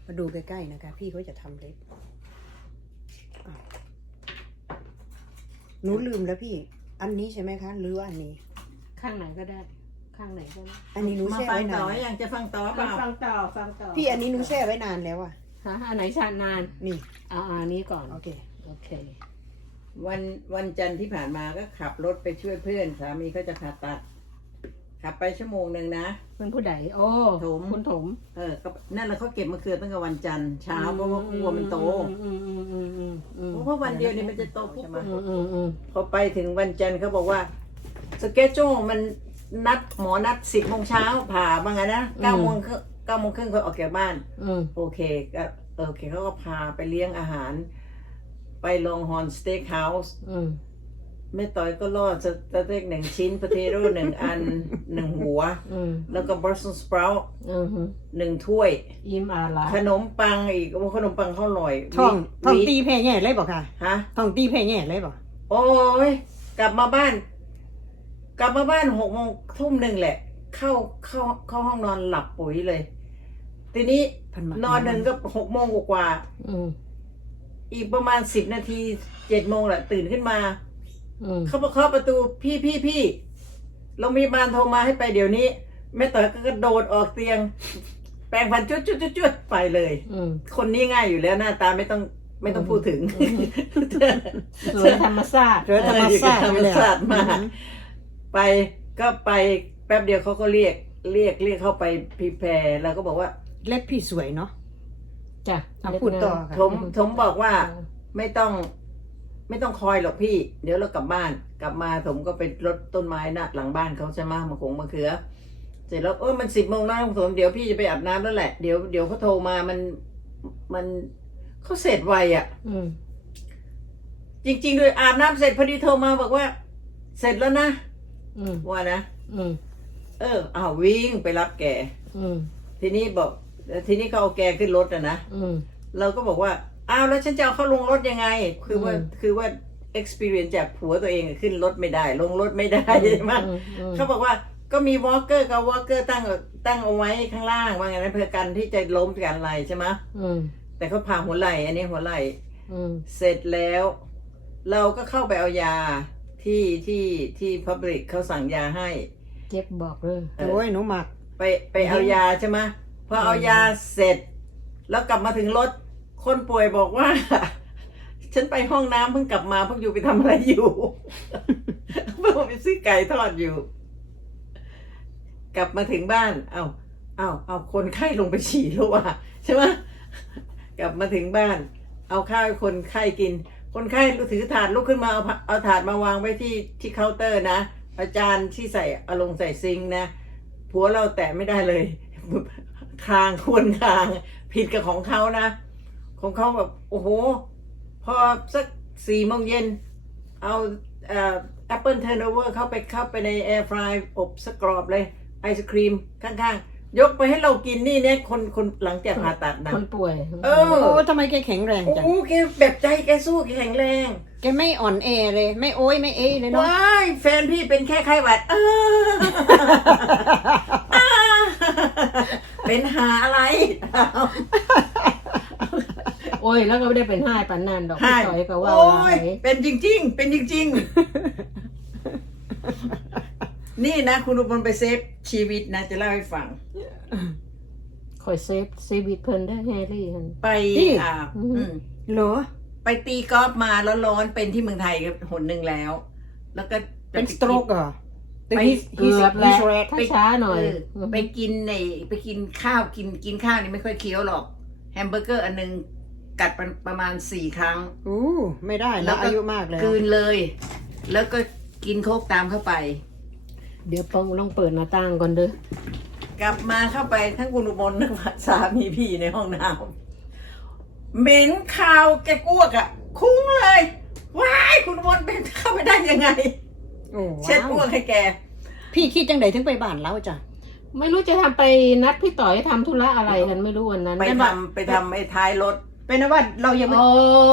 มาดูใกล้ๆนะคะพี่เขาจะทำเล็บหนูลืมแล้วพี่ อันนี้ใช่ไหมคะหรือว่าอันนี้ข้างไหนก็ได้ ข้างไหนก็ได้อันนี้หนูมาแช่ฟังไว้ต่นาอน ยังจะฟังต่อเปล่าฟังต่อพี่อันนี้หนูแช่ไว้นานแล้วอ่ะฮะอันไหนชานานนี่อันนี้ก่อนโอเคโอเควันจันทร์ที่ผ่านมาก็ขับรถไปช่วยเพื่อนสามีเขาจะผ่าตัด ขับไปชั่วโมงหนึ่งนะเป็นผู้ใดโอ้ถมคุณถมก็นั่นแหละเขาเก็บมะเขือตั้งแต่วันจันทร์เช้าเพราะว่ากลัวมันโตเพราะว่าวันเดียวนี่มันจะโตปุ๊บพอไปถึงวันจันทร์เขาบอกว่าสเกจโจมันหมอนัด10 โมงเช้าผ่าบ้างไงนะ9 โมงครึ่งเขาออกจากบ้านโอเคก็โอเคเขาก็พาไปเลี้ยงอาหาร ไปลองฮอนสเต็กเฮาส์แม่ต้อยก็รอดสเต็ก1 ชิ้นพาเทโร่1 อัน1 หัวแล้วก็บรัสเซลสปราวต์1 ถ้วยอิ่มอะไรขนมปังอีกโอ้ขนมปังเขาอร่อยท่องตีแพ่แง่เลยบอกค่ะฮะท่องตีแพ่แง่เลยบอกโอ้ยกลับมาบ้าน6 โมงทุ่มหนึ่งแหละ เข้าห้องนอนหลับปุ๋ยเลย ทีนี้นอนหนึ่งก็6 โมงกว่าอีกประมาณ10 นาที7 โมงแหละตื่นขึ้นมาเขาเคาะประตูพี่โรงพยาบาลโทรมาให้ไปเดี๋ยวนี้แม่ต่อยก็กระโดดออกเตียง แปรงฟันจุดไปเลยคนนี้ง่ายอยู่แล้วหน้าตาไม่ต้องพูดถึงสวยธรรมชาติเรือธรรมชาติธรรมชาติมากไปแป๊บเดียวเขาก็เรียกเข้าไปพรีแพร์แล้วก็บอกว่าเล็บพี่สวยเนาะจ้ะพูดต่อค่ะผมบอกว่าไม่ต้องคอยหรอกพี่ เดี๋ยวเรากลับบ้านกลับมาผมก็ไปรดต้นไม้หน้าหลังบ้านเขาใช่ไหมมะเขือเสร็จแล้วมัน10 โมงแล้วผมเดี๋ยวพี่จะไปอาบน้ำแล้วแหละเดี๋ยวเขาโทรมามันเขาเสร็จไวอ่ะจริงๆเลยอาบน้ำเสร็จพอดีโทรมาบอกว่า เสร็จแล้วนะว่านะวิ่งไปรับแกทีนี้เขาเอาแกขึ้นรถนะเราก็บอกว่าแล้วฉันจะเอาเข้าลงรถยังไงคือว่า experience จากผัวตัวเองขึ้นรถไม่ได้ลงรถไม่ได้ใช่ไหมเขาบอกว่าก็มี walker กับ walker ตั้งเอาไว้ข้างล่างว่าไงนะเพื่อกันที่จะล้มกันอะไรใช่ไหมแต่เขาผ่าหัวไหล่อันนี้หัวไหล่เสร็จแล้วเราก็เข้าไปเอายาที่ public เขาสั่งยาให้เจ็บบอกเลยโอ้ยหนูหมักไปเอายาใช่ไหมพอเอายาเสร็จแล้วกลับมาถึงรถคนป่วยบอกว่า ฉันไปห้องน้ำเพิ่งกลับมาเพิ่งอยู่ไปทำอะไรอยู่ เพิ่งไปซื้อไก่ทอดอยู่ กลับมาถึงบ้านเอาคนไข้ลงไปฉี่แล้วว่ะใช่ไหมกลับมาถึงบ้านเอาข้าวให้คนไข้กินคนไข้ถือถาดลุกขึ้นมาเอาถาดมาวางไว้ที่เคาน์เตอร์นะอาจารย์ที่ใส่เอาลงใส่ซิงค์นะผัวเราแตะไม่ได้เลย คางควรคางผิดกับของเขานะของเขาแบบโอ้โหพอสัก4 โมงเย็นเอาApple Turnover เข้าไปใน Air Fry อบสกรอบเลยไอศครีมข้างๆยกไปให้เรากินนี่เนี่ยคนหลังจากผ่าตัดนะคนป่วยโอ้ทำไมแกแข็งแรงจังโอ้แกแบบใจแกสู้แกแข็งแรงแกไม่อ่อนแอเลยไม่โอ้ยไม่เอเลยเนาะว้ายแฟนพี่เป็นแค่ไข้หวัดเป็นหาอะไรโอ้ยแล้วก็ไม่ได้เป็น5 ปันนันดอกพี่ต่อยก็ว่าอะไรเป็นจริงเป็นจริงๆนี่นะคุณอุบลไปเซฟชีวิตนะจะเล่าให้ฟังคอยเซฟชีวิตเพิ่นได้แฮร์รี่ไปเหรอไปตีกอล์ฟมาแล้วร้อนเป็นที่เมืองไทยหนหนึ่งแล้วก็เป็นสโตรกเหรอไปเกือบแล้วถ้าช้าหน่อยไปกินข้าวกินข้าวนี่ไม่ค่อยเคี้ยวหรอกแฮมเบอร์เกอร์อันนึงกัดประมาณ4 ครั้งไม่ได้แล้วอายุมากแล้วคืนเลยแล้วก็กินโค้กตามเข้าไปเดี๋ยวปองลองเปิดหน้าต่างก่อนเด้อกลับมาเข้าไปทั้งคุณอุบลทั้งสามีพี่ในห้องน้ำเหม็นคาวแกอ้วกคุ้งเลยว้ายคุณอุบลเป็นเข้าไปได้ยังไงเช็ดอ้วกให้แกพี่คิดจังไดถึงไปบ้านแล้วจ้ะไม่รู้จะทำไปนัดพี่ต่อยทำธุระอะไรกันไม่รู้วันนั้นไปทำไอ้ท้ายรถเป็นว่าเรายังไม่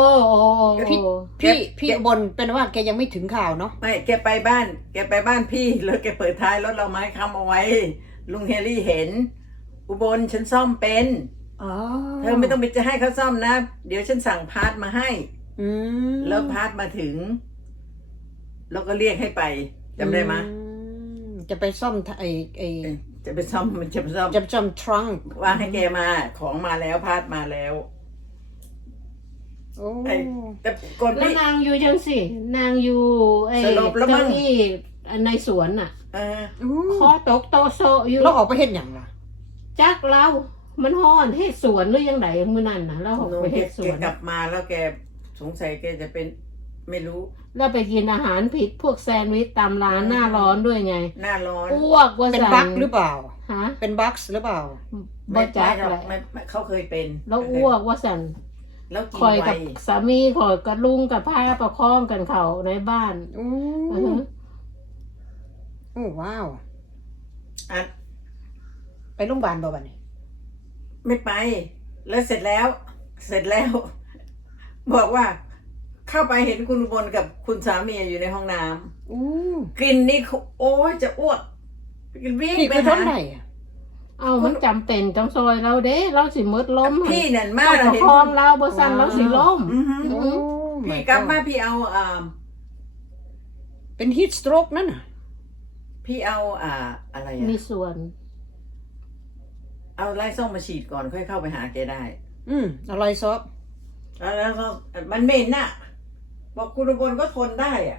พี่บนเป็นว่าแกยังไม่ถึงข่าวเนาะไม่แกไปบ้านพี่แล้วแกเปิดท้ายรถเราไม้ค้ำเอาไว้ลุงเฮลี่เห็นอุบลฉันซ่อมเป็นอ๋อเธอไม่ต้องไปจะให้เขาซ่อมนะ เดี๋ยวฉันสั่งพาร์ทมาให้อืมแล้วพาร์ทมาถึงแล้วก็เรียกให้ไปจำได้ไหมยจะไปซ่อมไอจะไปซ่อมมันจะไปซ่อมจะซ่อมทรังว่าให้แกมาของมาแล้วพาร์ทมาแล้วโอ้ไอ้แต่ก่อนแล้วพี่นางอยู่ยังสินางอยู่ไอ้สลบแล้วมั้เก้าง อี้ในสวนน่ะเออคอตกโตโซอยู่เราออกไปเฮ็ดหยังล่ะจักเรามันฮ้อนเฮ็ดสวนหรือยังไงมื้อนั้นน่ะเราออกหนูไปแกเฮ็ดสแกวนกลับมาแล้วแกสงสัยแกจะเป็นไม่รู้แล้วไปกินอาหารผิดพวกแซนด์วิชตามร้านหน้าร้อนด้วยไงหน้าร้อนอ้วกว่าเป็นสั่บั๊กหรือเปล่าฮะเป็นบั๊กหรือเปล่าบ่จักหรแหอกละไม่เขาเคยเป็นแล้วอ้วกว่าสั่นแล้วกินคอยไวกับสามีคอยกับลุงกับผ้าประคองกันเขาในบ้านโอ้อือฮึโอ้ว้าวอ่ะไปโรงพยาบาลบ่บัดนี้ไม่ไป แล้วเสร็จแล้ว บอกว่า เข้าไปเห็นคุณอุบลกับคุณสามีอยู่ในห้องน้ำอู้กลิ่นนี่โอ้ยจะอ้วกวิ่งพี่ไปคือทหานได้อะเอามันจำเป็นต้องซอยเราเด้เราสิมืดล้มพี่นั่นมาต้กองประเห็นคองเราบ่สั่นเราสิล้มอือหือโอ้พี่ my กลับ god มาพี่เอาเป็นฮีทสโตรกนั่นน่ะพี่เอาอะไรมีอะส่วนเอาไล่ส้มมาฉีดก่อนค่อยเข้าไปหาแกได้อะไรซอฟแล้วก็มันเหม็นน่ะ บอกคุณอุบลก็ทนได้อ่ะ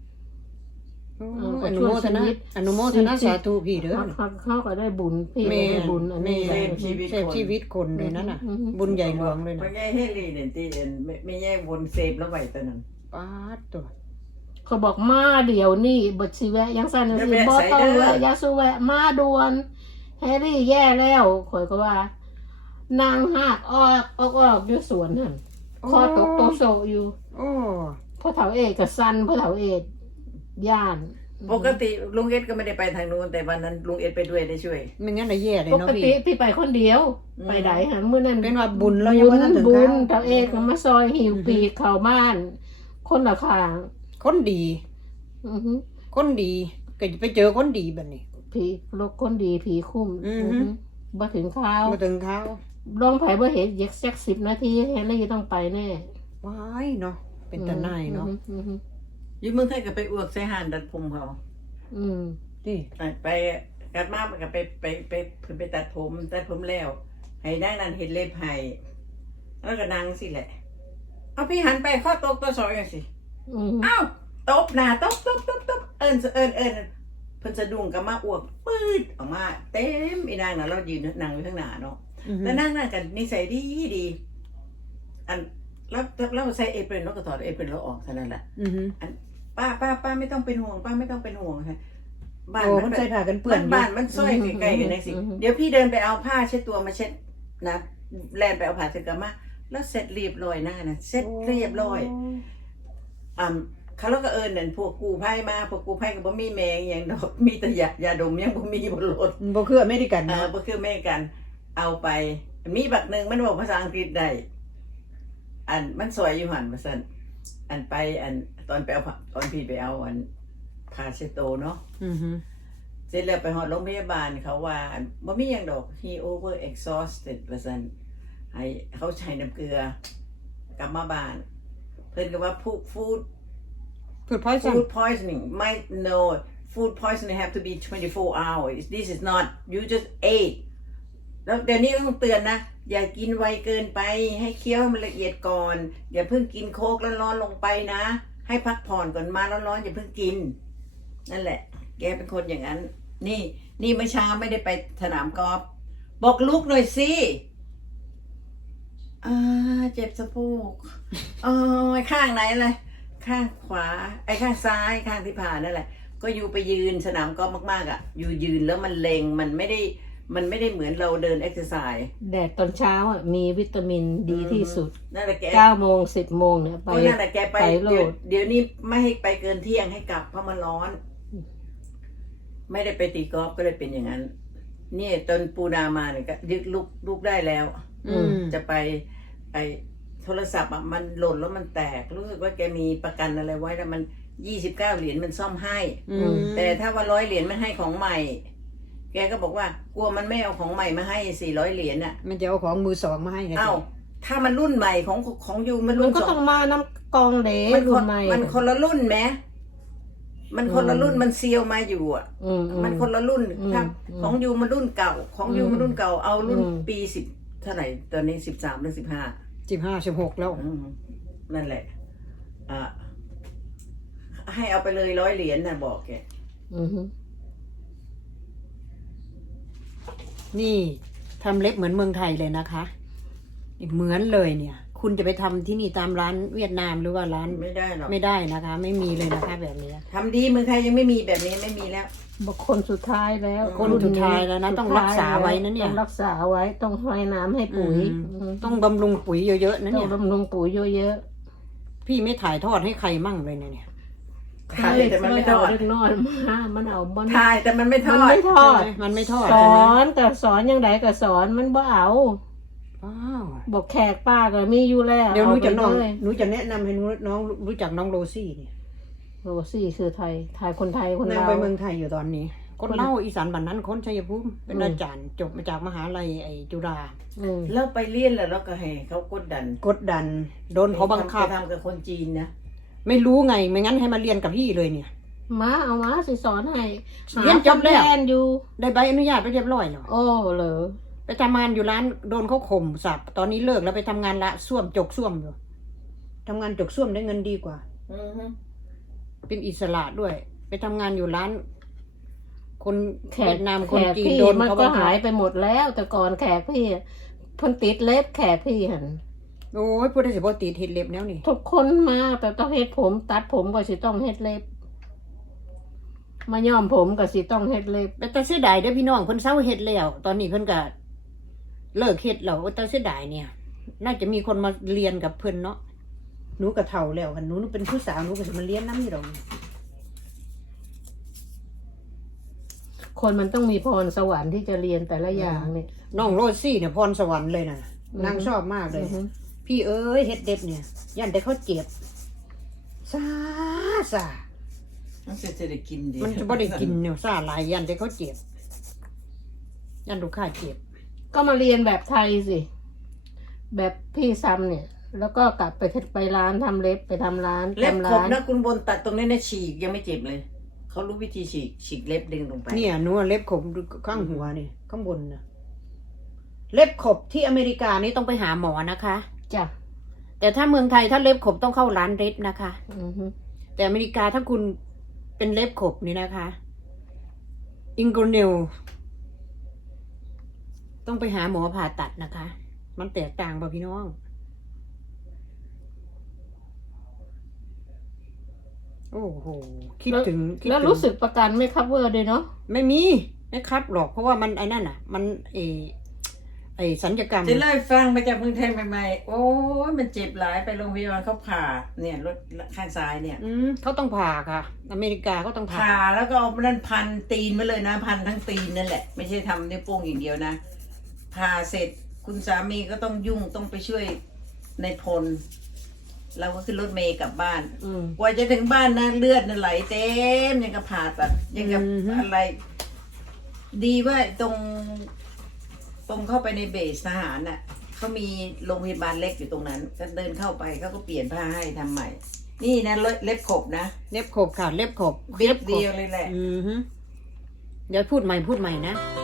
อนุโมทนาอนุโมทนาสาธุพี่เด้อเขาก็ได้บุญพี่ก็แม่ได้บุญอันนี้เซฟชีวิตเซฟชีวิตคนเลยนั่นน่ะ บุญใหญ่หลวงเลยนะไม่แย่ให้ลีเนี่ยที่ไม่แย่วนเซฟแล้วไหวตัวนั้นป้าดตัวเขาบอกมาเดี๋ยวนี่บทสิแวะยังสั่นสิบ่ต้องแวะอยาสุแวะมาด่วนแฮร์รี่แย่แล้วข่อยก็ว่า นางหากออกอยู่สวนนั่นคอตกโตโซอยู่โอ้พ่อเฒ่าเอกกับซันพ่อเฒ่าเอกย่านปกติลุงเอ็ดก็ไม่ได้ไปทางนู้นแต่วันนั้นลุงเอ็ดไปด้วยได้ช่วยไม่งั้นน่ะแย่เลยปเนาะกพี่ติพี่ไปคนเดียว ไปไหนหามื้อนั้นเป็นว่าบุญแล้วยังบ่ทันถึงบุญเขาเฒ่าเอกก็มาซอยหิวปีกเข้าบ้าน คนละข้างคนดีอือฮึคนดีก็ไปเจอคนดีแบบนี้ผีโลกคนดีผีคุ้มอือฮึบ่ถึงข้าวมาถึงเขาลองไผบ่เห็นอีกสัก10 นาทีแฮร์รี่ต้องไปแน่ว้ายเนาะเป็นตาหนายเนาะอือฮึอยุ่เมืองไทยก็ไปอ้วกใส่ห่านดัดผมเขาอืมดิไปกลับมามันก็ไปตัดผมแล้วให้นางนั่นเห็นเล็บให้แล้วก็นางสิแหละ เอาพี่หันไปข้อตกตัวสองอย่างสิอือฮึเอ้าตบหน้าตบเอิญเพิ่นสะดุ้งก็มาอ้วกปื๊ดออกมาเต็มอีนางน่ะเรายืนนางอยู่ข้างหน้าเนาะ แล้วนางน่ะกันนิสัยดีอันแล้วใส่เอเปรนแล้วก็ถอดเอเปรนแล้วออกเท่านั้นแหละอือฮึป้าไม่ต้องเป็นห่วงป้าไม่ต้องเป็นห่วงค่ะบ้านโอ้มัมันนใส่ผ้ากันเปื้อนอยู่บ้านมันซ้อยใกล้ๆกันนะสิเดี๋ยวพี่เดินไปเอาผ้าเช็ดตัวมาเช็ดนะแลนไปเอาผ้าเช็ดกลับมาแล้วเสร็จเรียบร้อยหน้านะเสร็จเรียบร้อยเขาแล้วก็นั่นพวกกูไพ่มาพวกกูไพ่ก็บ่มีแมงอย่างดอกมีแต่ยาดมยังบ่มีบนรถบ่คืออเมริกันบ่เนาะคือแม่กัน เอาไป มีบักหนึ่งมันบอกภาษาอังกฤษได้มันสวยอยู่หันมาสั่นไปตอนไปเอาตอนพี่ไปเอาพาเชโตเนาะอือฮึเสร็จแล้วไปหอดโรงพยาบาลเขาว่าบ่มีอย่างดอก he over exhausted ว่าสั่นให้เขาใช้น้ำเกลือกลับมาบ้าน เพิ่นก็ว่าfood คือพอยซัน food poisoning might no food poisoning have to be 24 hours this is not you just ate แล้วเดี๋ยวนี้ต้องเตือนนะ อย่ากินไวเกินไปให้เคี้ยวให้มันละเอียดก่อน อย่าเพิ่งกินโค้กร้อนๆลงไปนะ ให้พักผ่อนก่อนมาร้อนๆอย่าเพิ่งกิน นั่นแหละ แกเป็นคนอย่างนั้น นี่เมื่อเช้าไม่ได้ไปสนามกอล์ฟบอกลูกหน่อยสิเจ็บสะโพกข้างไหนเลยข้างขวาข้างซ้ายข้างที่ผ่านนั่นแหละ ก็อยู่ไปยืนสนามกอล์ฟมากๆอ่ะ อยู่ยืนแล้วมันเล็งมันไม่ได้เหมือนเราเดินเอ็กซ์ไซส์แดดตอนเช้าอ่ะมีวิตามินดีที่สุดนั่นแหละแก 9 โมง 10 โมงเนี่ยไปก็นั่นแหละแกไปโลดเดี๋ยวนี้ไม่ให้ไปเกินเที่ยงให้กลับเพราะมันร้อน ไม่ได้ไปตีกอล์ฟก็เลยเป็นอย่างนั้น เนี่ยตอนปูนามาเนี่ยก็ยึดลูกได้แล้วอืมจะไปโทรศัพท์มันหล่นแล้วมันแตกรู้สึกว่าแกมีประกันอะไรไว้แล้วมัน29 เหรียญมันซ่อมให้อืมแต่ถ้าว่า100 เหรียญมันให้ของใหม่แกก็บอกว่ากลัวมันไม่เอาของใหม่มาให้400 เหรียญน่ะมันจะเอาของมือสองมาให้นะเอ้าถ้ามันรุ่นใหม่ของยูมันมัรุ่นนก็สต้ออง งมาน้ำกองเดมันรุ่คน นใหม่มันคนละรุ่นไหมมันคนละรุ่นมันเซียวมาอยู่อ่ะ มันคนละรุ่นถ้าของยูมันรุ่นเก่า ของยูมันรุ่นเก่าเอารุ่นปี10 เท่าไหร่ตอนนี้13หรือ15 15 16แล้วนั่นแหละให้เอาไปเลย100 เหรียญนะบอกแกนี่ทำเล็บเหมือนเมืองไทยเลยนะคะเหมือนเลยเนี่ย คุณจะไปทำที่นี่ตามร้านเวียดนามหรือว่าร้านไม่ได้หรอกไม่ได้นะคะ ไม่มีเลยนะคะแบบนี้ทำดีเมืองไทยยังไม่มีแบบนี้ไม่มีแล้วบอกคนสุดท้ายแล้วคนสุดท้ายแล้วนะต้องรักษาไว้นะเนี่ยต้องรักษาไว้ต้องให้น้ำให้ปุ๋ยต้องบำรุงปุ๋ยเยอะๆนะต้อเนี่งยบำรุงปุ๋ยเยอะพี่ไม่ถ่ายทอดให้ใครมั่งเลยเนี่ยๆถ่ายแต่มันไม่ทอดเล็กน้อยมามันเอามันถ่ายแต่มันไม่ทอดไม่ทอดใช่ไหมมันไม่ทอดสใช่ไหมอนแต่สอนยังไงก็สอนมันบ่เอาว้าวบอกแขกป้าก็มีอยู่แล้วเดี๋ยวหนูจะน้องเอาไปเลยหนูจะแนะนำให้น้องรู้จักน้องโรซี่เนี่ยโรซี่คือไทยคนไทยคนนางลาวไปเมืองไทยอยู่ตอนนี้ คนเล่าอีสานบ้านนั้นคนชัยภูมิเป็นอาจารย์จบมาจากมหาลัยไอจุฬาแล้วไปเรียนแล้วก็ให้เขากดดันกดดันโดนเขาบังคับไปทำกับคนจีนนะไม่รู้ไงไม่งั้นให้มาเรียนกับพี่เลยเนี่ยมาเอามาสิสอนให้เรียนจบแล้วหาคนทนอยู่ได้ใบอนุญาตไปเรียบร้อยเนาะโอ้เหรอไปทำงานอยู่ร้านโดนเขาข่มสับตอนนี้เลิกแล้วไปทำงานละส้วมจกส้วมอยู่ทำงานจกส้วมได้เงินดีกว่า เป็นอิสระด้วย ไปทำงานอยู่ร้าน คนเวียดนามคนแขกจีนพี่โดนมันเขาก็บังคัหายบไปหมดแล้ว แต่ก่อนแขกพี่เพิ่นติดเล็บแขกพี่หันโอ้ยพูดได้สิบ่ติดเห็ดเล็บแล้วนี่ทุกคนมาแต่ต้องเฮ็ดผมตัดผมก็สิต้องเฮ็ดเล็บ มาย้อมผมก็สิต้องเฮ็ดเล็บแต่เสียดายเด้อพี่น้องเพิ่นเศร้าเฮ็ดแล้วตอนนี้เพิ่นก็เลิกเฮ็ดแล้วแต่เสียดายเนี่ย น่าจะมีคนมาเรียนกับเพิ่นเนาะหนูก็เฒ่าแล้วกันหนูเป็นผู้สาวหนูก็สิมาเรียนนำอยู่ดอกคนมันต้องมีพรสวรรค์ที่จะเรียนแต่ละอย่างเนี่ยน้องโรซี่เนี่ยพรสวรรค์เลยน่ะนางชอบมากเลย พี่เอ้ยเฮ็ดเด็บเนี่ยยันแต่เขาเจ็บซาซามันจะได้กินดีมันจะบ่ได้กินเนี่ยซาหลายยันแต่เขาเจ็บยันลูกค้าเจ็บก็มาเรียนแบบไทยสิ แบบพี่ซ้ำเนี่ย แล้วก็กลับไปร้านทำเล็บไปทำร้านเล็บทำขบร้านนะคุณบนตัดตรงนี้นะฉีกยังไม่เจ็บเลยเขารู้วิธีฉีกเล็บดึงลงไปเนี่ยหนูเล็บขบข้างหัวนี่ข้างบนนะเล็บขบที่อเมริกานี่ต้องไปหาหมอนะคะจ้ะแต่ถ้าเมืองไทยถ้าเล็บขบต้องเข้าร้านเล็บนะคะอือฮึแต่อเมริกาถ้าคุณเป็นเล็บขบนี่นะคะอิงโกเนลต้องไปหาหมอผ่าตัดนะคะ มันแตกต่างป่ะพี่น้อง โอ้โหคิดถึงแล้วรู้สึกประกันไม่คัฟเวอร์ด้วยเนาะไม่มีไม่ครับหรอกเพราะว่ามันไอ้นั่นอ่ะ มันไอ้สัญญกรรมจะเล่าให้ฟังมาจากเมืองไทยใหม่ๆโอ้ยมันเจ็บหลายไปโรงพยาบาลเขาผ่าเนี่ยรถข้างซ้ายเนี่ยเขาต้องผ่าค่ะ อเมริกาเขาต้องผ่าผ่าแล้วก็เอานั่นพันตีนไว้เลยนะพันทั้งตีนนั่นแหละไม่ใช่ทำนิ้วโป้งอย่างเดียวนะผ่าเสร็จคุณสามีก็ต้องยุ่งต้องไปช่วยในพลเราก็ขึ้นรถเมย์กลับบ้าน กว่าจะถึงบ้านนะเลือดน่ะไหลเต็มยังกับผ่าตัดยังกับอะไร ดีว่าตรงเข้าไปในเบสทหารน่ะเขามีโรงพยาบาลเล็กอยู่ตรงนั้นก็เดินเข้าไปเขาก็เปลี่ยนผ้าให้ทำใหม่ นี่นะเล็บขบนะเล็บขบค่ะเล็บขบเล็บเดียวเลยแหละเดี๋ยวพูดใหม่นะ